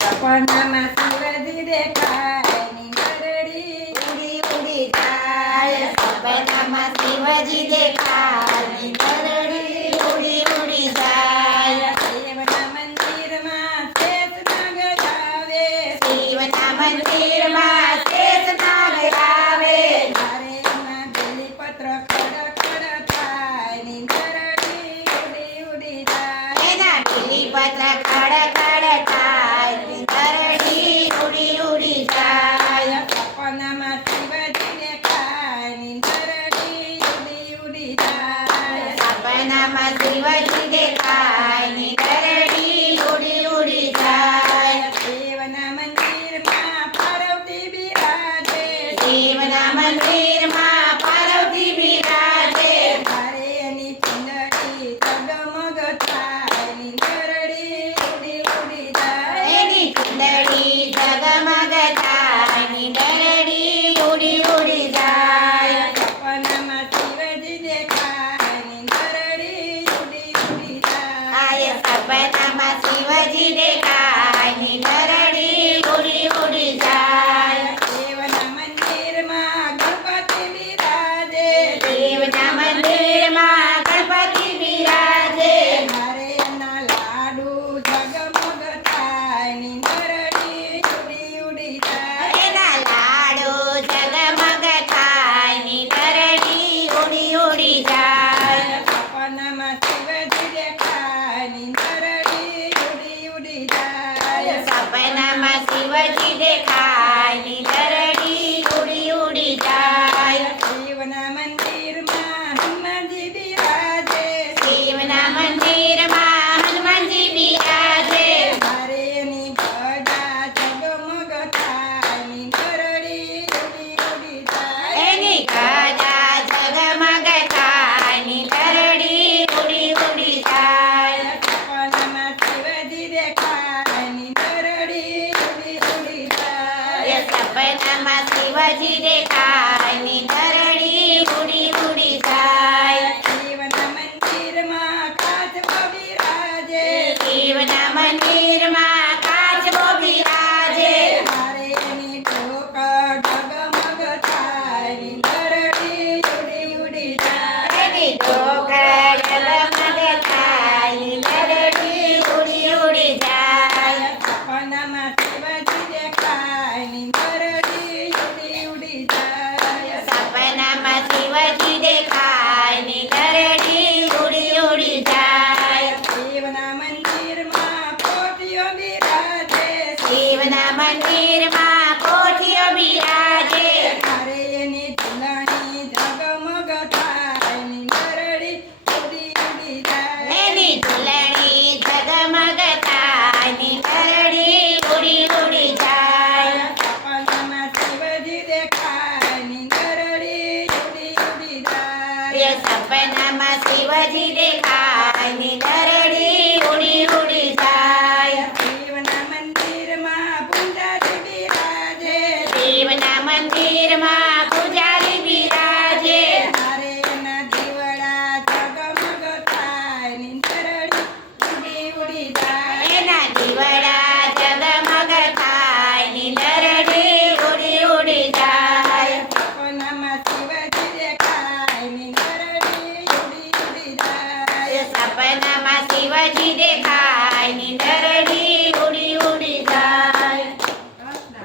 સપનામાં શિવજી દેખાય નીંદરડી ઉડી ઉડી જાય સપનામાં શિવજી દેખાય નીંદરડી ઉડી ઉડી જાય શિવના મંદિરમાં શેષ નાગ આવે શિવના મંદિરમાં શેષ નાગ આવે મારે એના બેલીપત્ર ખડ ખડ થાય નીંદરડી ઉડી ઉડી જાય એના બીલીપત્ર ખડ ખડ થાય નીંદરડી ઉડી ઉડી જાય સપનામાં શિવજી દેખાય નીંદરડી ઉડી ઉડી જાય સપનામાં શિવજી દેખાય નીંદરડી ઉડી ઉડી જાય શિવના મંદિરમાં પાર્વતી બિરાજે શિવના મંદિરમાં પાર્વતી બિરાજે મારે એની ચુંદડી જગમગ થાય નીંદરડી ઉડી ઉડી જાય એની ચુંદડી જગમગ થાય નીંદરડી ઉડી ઉડી જાય સપનામાં શિવજી દેખાય નીંદરડી ઉડી ઉડી જાય આય સપનામાં શિવજી દેખાય નીંદરડી ઉડી ઉડી જાય શિવના મંદિરમાં ગણપતિ બિરાજે શિવના મંદિરમાં ગણપતિ બિરાજે મારે એના લાડુ જગમગ થાય નીંદરડી ઉડી ઉડી જાય એના લાડુ જગમગ થાય નીંદરડી ઉડી ઉડી જાય સપનામાં શિવજી દેખાય નીંદરડી ઉડી ઉડી જાય સપનામાં શિવજી દેખાય નીંદરડી ઉડી ઉડી જાય શિવના મંદિરમાં હનુમાનજી બિરાજે શિવના મંદિરમાં હનુમાનજી બિરાજે મારે એની ગદા જગમગ થાય નીંદરડી ઉડી ઉડી જાય એની ગદા જગમગ થાય નીંદરડી ઉડી ઉડી જાય સપનામાં શિવજી દેખાય નીંદરડી ઉડી ઉડી જાય સપનામાં શિવજી દેખાય નીંદરડી ઉડી ઉડી જાય શિવના મંદિરમાં કાચબો બિરાજે શિવના મંદિરમાં કાચબો બિરાજે મારે એની ઢોકર જગમગ થાય નીંદરડી ઉડી ઉડી જાય એની ઢોકર જગમગ થાય નીંદરડી ઉડી ઉડી જાય સપનામાં શિવજી દેખાય નીંદરડી ઉડી ઉડી જાય સપનામાં શિવજી દેખાય નીંદરડી ઉડી ઉડી જાય શિવના મંદિરમાં પોટીઓ બિરાજે શિવના મંદિરમાં કોઠીઓ બિરાજે મારે એની ઝૂલણી જગમગ થાય નીંદરડી ઉડી ઉડી જાય એની ઝૂલણી જગમગ થાય નીંદરડી ઉડી ઉડી જાય સપનામાં શિવજી દેખાય નીંદરડી ઉડી ઉડી જાય સપનામાં શિવજી દેખાય નીંદરડી ઉડી ઉડી જાય શિવના મંદિરમાં પૂજારી બિરાજે શિવના મંદિરમાં પૂજારી બિરાજે મારે એના દીવડા જગમગ થાય નીંદરડી ઉડી ઉડી જાય એના દીવડા જગમગ થાય નીંદરડી ઉડી ઉડી જાય સપનામાં શિવજી દેખાય નીંદરડી ઉડી ઉડી જાય સપનામાં શિવજી દેખાય નીંદરડી ઉડી ઉડી જાય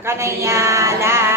કનૈયા લાલ